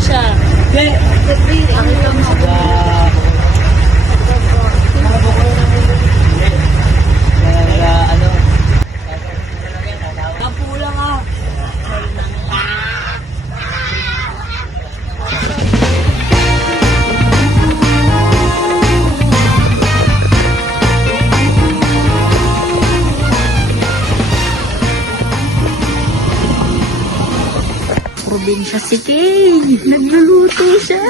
siya. Nakita mo siya. Kapulang ah. Probinsya si Kay. Nagluluto siya.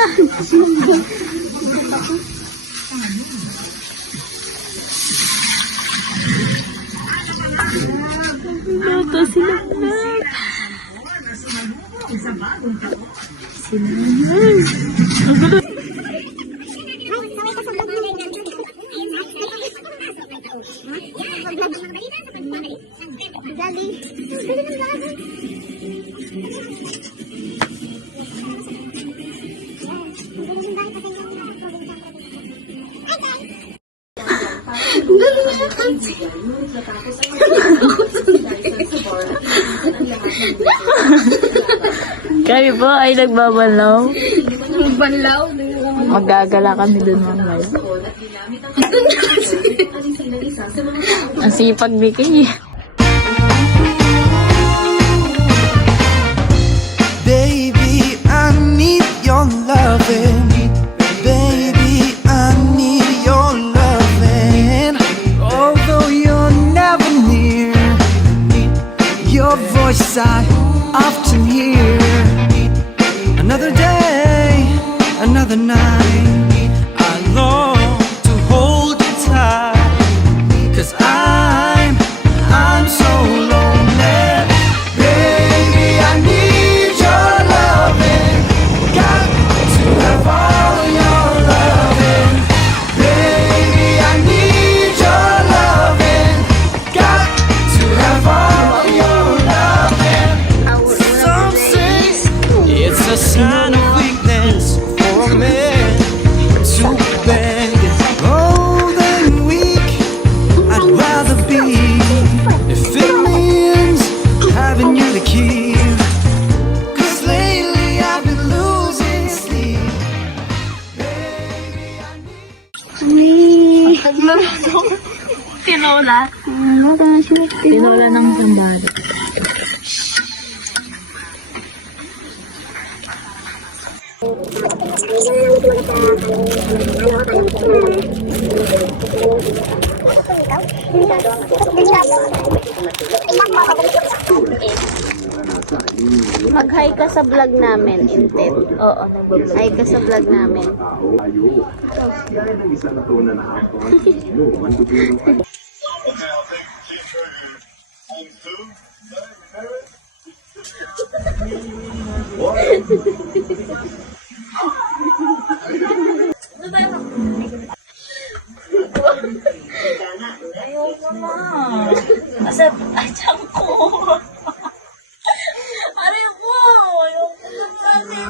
Nagluluto sila. Kami po ay nagbabalaw. Banlaw? Magagala kami dun mamay. Ang sipag ni Kay. Baby, I need your loving. Baby, I need your loving. Although you're never near, your voice I often hear. Another day, another night, I long to hold you tight. 'Cause I'm so lonely. Baby, I need your loving. Got to have all your loving. Baby, I need your loving. Got to have all your loving. Some say it's a sign of weakness for a man to beg. More than weak, I'd rather be. If it means having you to keep. 'Cause lately I've been losing sleep. Baby, I need. Tinola. Tinola ng sandali. Mag-hi ka sa vlog namin, Intet. Oo, nag-vlog. Hi ka sa vlog namin. Ayaw mo na. Asap, ay, tiyan ko. Aray ko. Ayaw ko na namin.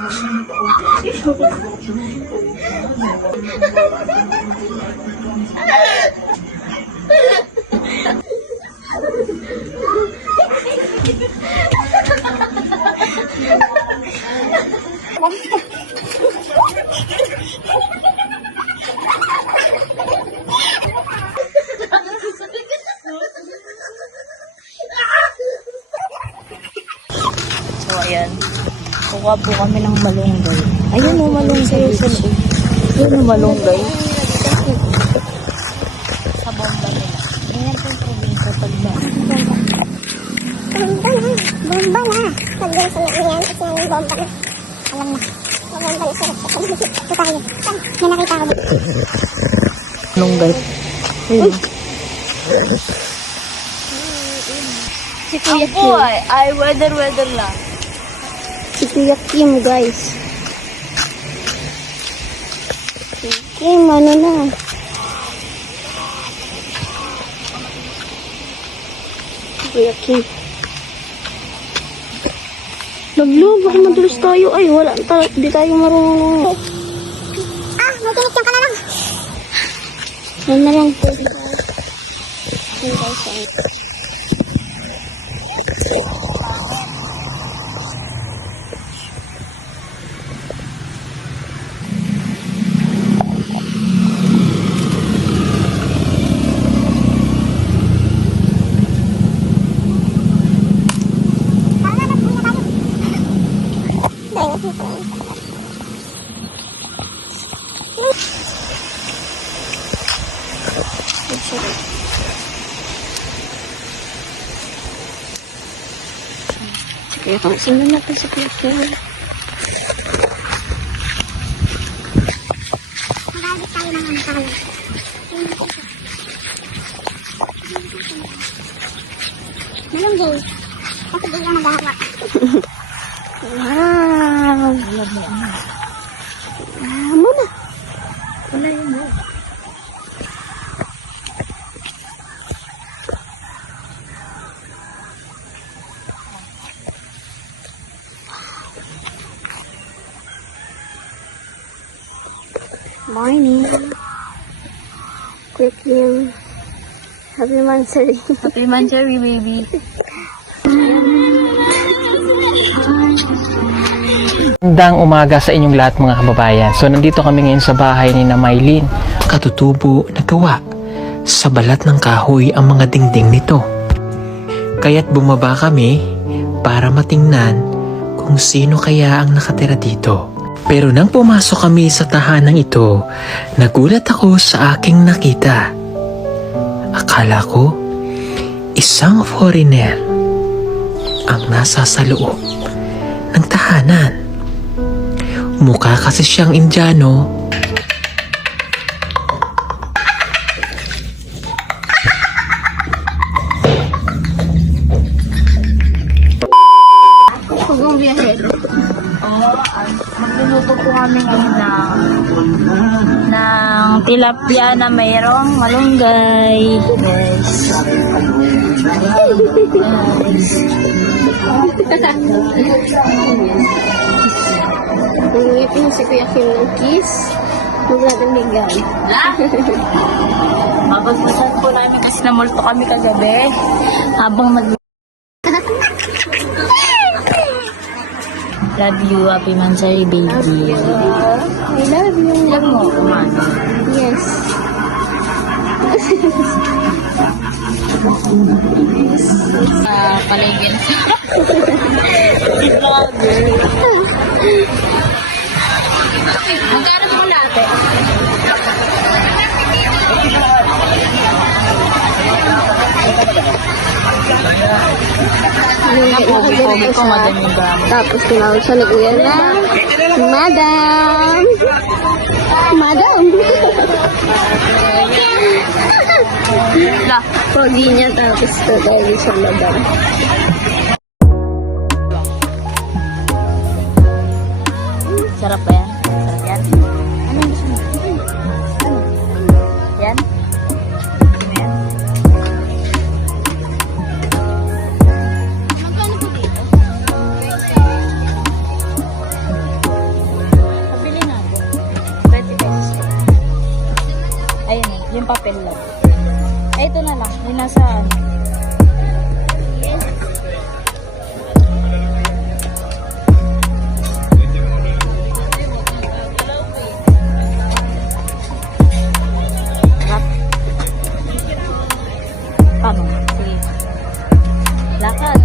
So, ayan. Kukuha po kami ng malunggay. Ayun o, malunggay sa loob. Ayun o, malunggay. Sa bomba nila. Ayan po yung probinsya Tagba. Bomba na. Pag-gay sa yan, kasi yung bomba na. Alam na. Yung bomba na sarap sa pag-isip. Ito tayo. May nakita ko. Malunggay. Ayun. Si Kuya Ako Kim. ay weather lang. Si Kuya Kim, guys. Kim, ano na? Kuya Kim. Naglo, baka madulas tayo. Ay, wala. Di tayo marunong. Ah, may kinityan ka na lang. Yan na lang. Sarap. Kaya kung sundan natin sa Kuya. Magagit tayo ng ano tayo. Malunggay. Kasi di lang naghahawa. Wow! Muna. Wala yun mo. Morning. Quick yung happy monthsary. Happy Manjari, baby. Magandang umaga sa inyong lahat mga kababayan. So nandito kami ngayon sa bahay ni na Maylin. Katutubo na gawa sa balat ng kahoy ang mga dingding nito. Kaya't bumaba kami para matingnan kung sino kaya ang nakatira dito. Pero nang pumasok kami sa tahanang ito, nagulat ako sa aking nakita. Akala ko, isang foreigner ang nasa sa loob ng tahanan. Mukha kasi siyang Indiano. Hugong biyahe. Magluluto po kami ngayon ng tilapia na mayroong malunggay. Yes. Ngipin si Kuya Kim ng kiss. Huwag natin bigyan. Mabagpasan po namin kasi namulto kami kagabi. Habang Love you, Happy Manjari, baby. I love you. Love mo, kumano. Yes. Paligid. Vlogger. Magkano mo latte? Pogi ko, madami ba? Tapos tinawag siya ni Kuya na, Madam! Madam! Pogi niya tapos tatawag siya Madam. Sarap ba yan? Sarap yan? Ano yung gusto mo? Yan? Gusto mo yan? Magkano po dito? Pabili na ako. 20 pesos po. Ayun eh, yung papel lang. Eh, ito na lang. Yung nasa ano. Paano? Sige. Lakad.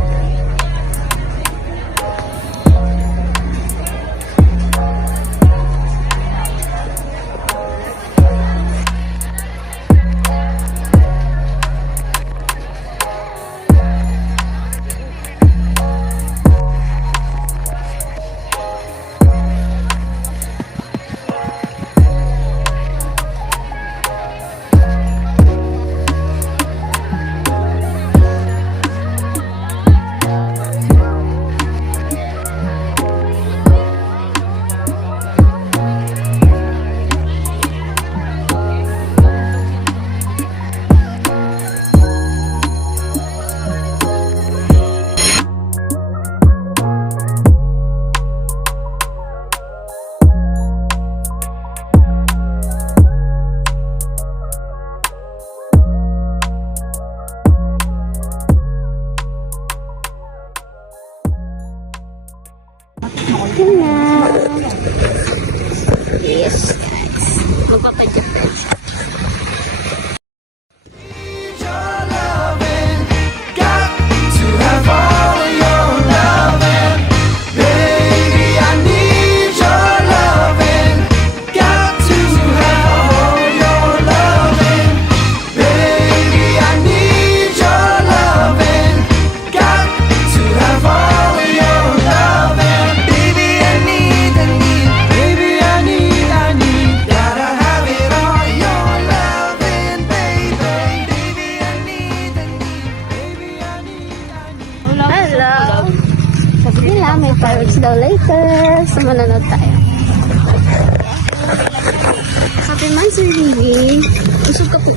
Manonood tayo. Happy man, Sir Lily. Usog ka po.